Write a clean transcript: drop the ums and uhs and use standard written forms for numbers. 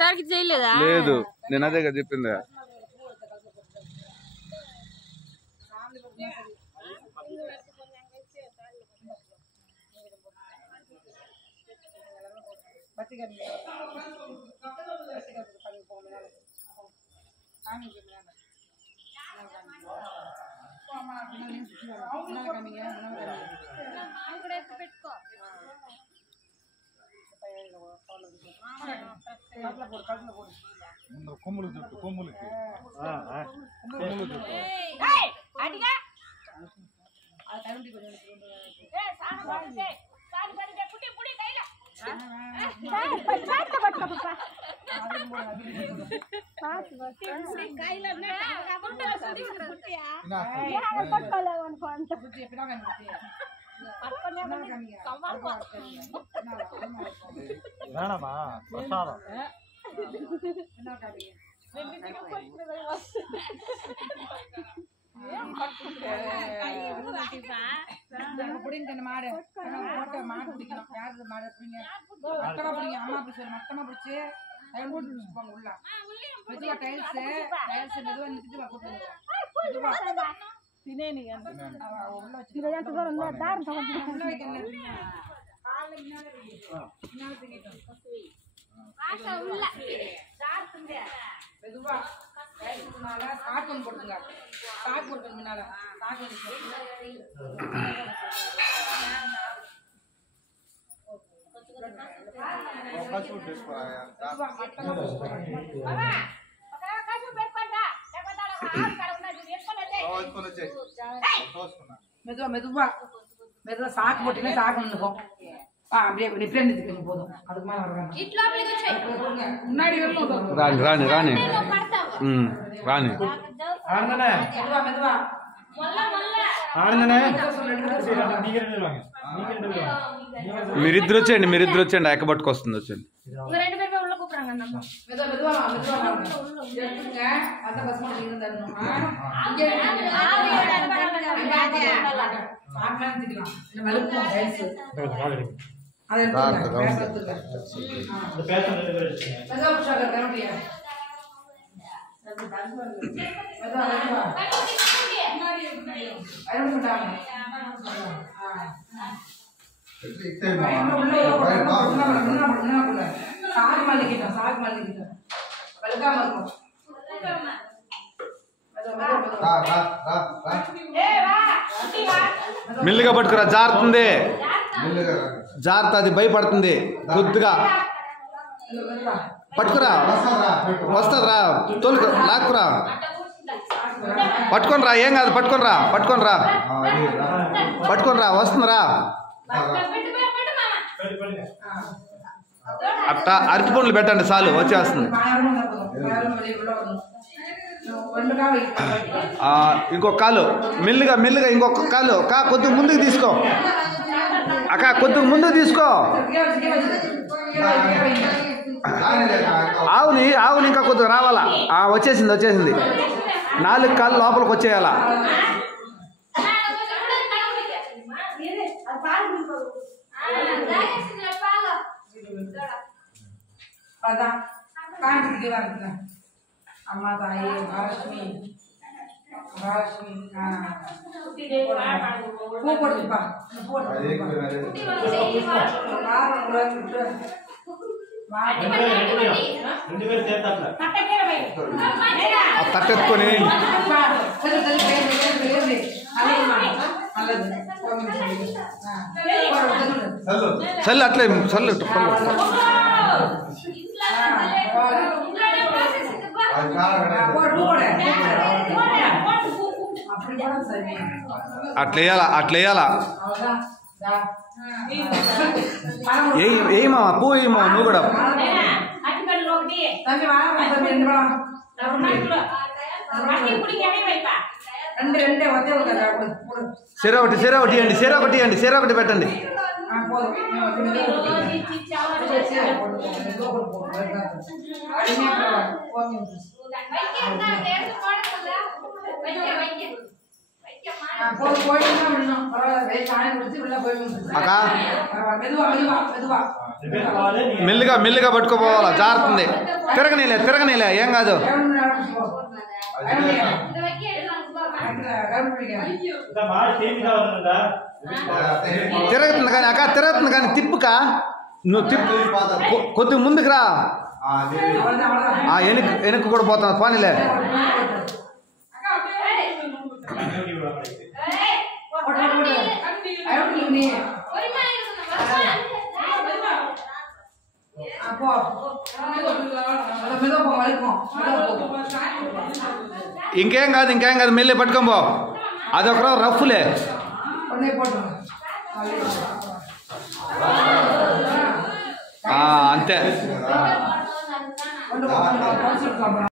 టార్గెట్ చేయలేదా? లేదు, నేను అదే కదా చెప్పింది. కొమ్ములు చుట్టూ కొమ్ములకి மெதுவா சாக்கு போட்டுல சாக்கு நினைப்போம். அப்படியே டிஃபரெண்ட் இதுக்கு போதும். அதுக்கு மேல வரணும். முன்னாடி வரணும். ராணி ராணி ராணி ராணி ஆனந்தனே மெதுவா ఆనందనే మీరిద్దరు వచ్చేయండి ఎక్క పట్టుకొస్తుంది వచ్చేయండి. మెల్లిగా పట్టుకురా, జారుతుంది, జారుతుంది, భయపడుతుంది. కొద్దిగా పట్టుకురా, వస్తుందిరా, తోలుకు లాక్కురా, పట్టుకొని రా, ఏం కాదు, పట్టుకొని రా, వస్తుందిరా. అట్టా అరటి పండ్లు పెట్టండి, చాలు వచ్చేస్తుంది. ఇంకొక కాలు మెల్లిగా ఇంకొక కాలు కొద్దిగా ముందుకు తీసుకో అక్క, కొద్దిగా ముందుకు తీసుకో. ఆవుని ఇంకా కొద్దిగా రావాలా. వచ్చేసింది. 4 కాళ్ళు లోపలికి వచ్చేయాలా. అమ్మ తాయి భారష్మి పూ కొడుతుపా తట్టెత్తుకొని చల్లు, అట్లే చల్లు. అట్లేయాలా. ఏమా పూ ఏమో నువ్వు కూడా. సెరొకటి పెట్టండి. అక్క మెదువా మెల్లిగా మెల్లిగా పట్టుకోపోవాలా, జారుతుంది. తిరగనీలే ఏం కాదు. తిరుగుతుంది కానీ అక్క, తిరుగుతుంది కానీ తిప్పుక, నువ్వు తిప్పు కొద్దిగా ముందుకు రా. వెనక్కి కూడా పోతాను, పోనీలే. ఇంకేం కాదు మెల్లి పట్టుకోబో. అదొక రఫ్లే. అంతే.